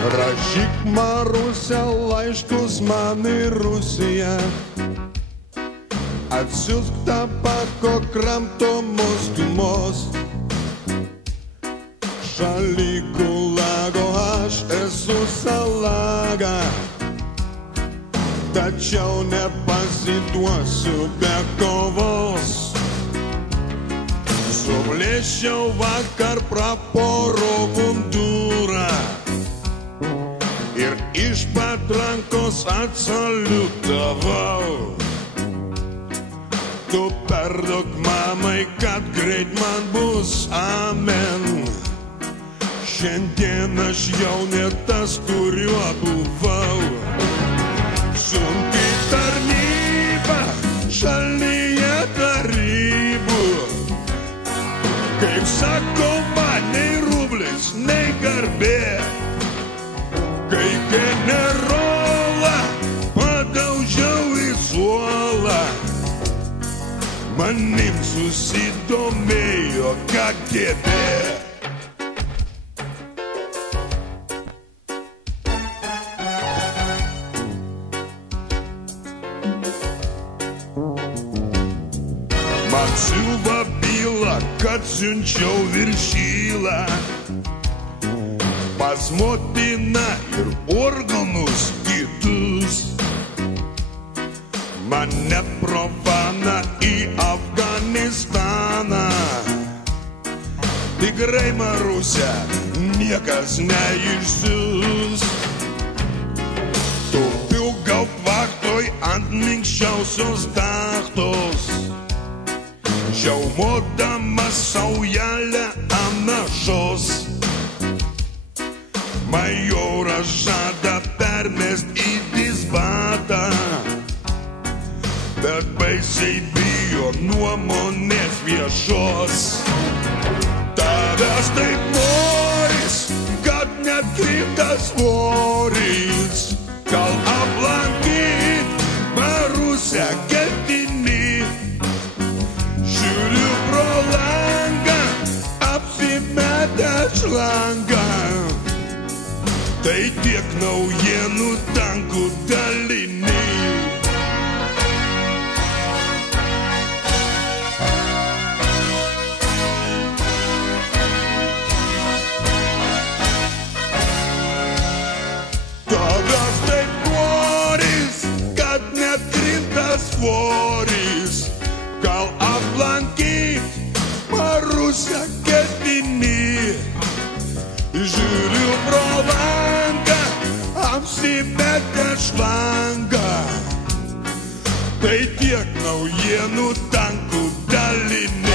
Rašyk, Marusė, laiškus man į Rusiją. Atsiusk tabako kramtomos gumos. Šaly gulago aš esu salaga, tačiau nepasiduosiu be kovos. Suplėšiau vakar praporo mundurą ir iš patrankos atsaliutavau. Tu perduok mamai, kad greit man bus amen. Šiandien aš jau ne tas, kuriuo buvau. Sunki tarnyba šalyje tarybų. Kaip sakoma, nei rublis, nei garbė. Kai generolą padaužiau į suolą, manim susidomėjo KGB. Man siuva bylą, kad siunčiau viršylą pas motiną ir organus kitus. Mane profaną į Afganistaną. Tikrai, Marusė, niekas neišsiųs. Tupiu gaubvaktoj ant minkščiausios tachtos, žiaumodamas saujelę anašos. Majoras žada permest į disbatą, bet baisiai bijo nuomonės viešos. Tavęs taip noris, kad net krita svoris. Gal aplankyt Marusę ketini? Žiūriu pro langą, apsimetęs šlangą. Tai tiek naujienų tankų daliniai. Tavęs taip noris, kad net krinta svoris. Gal aplankyt Marusę ketini? Žiūriu pro langą, apsimetęs šlangą. Tai tiek naujienų tankų daliniai.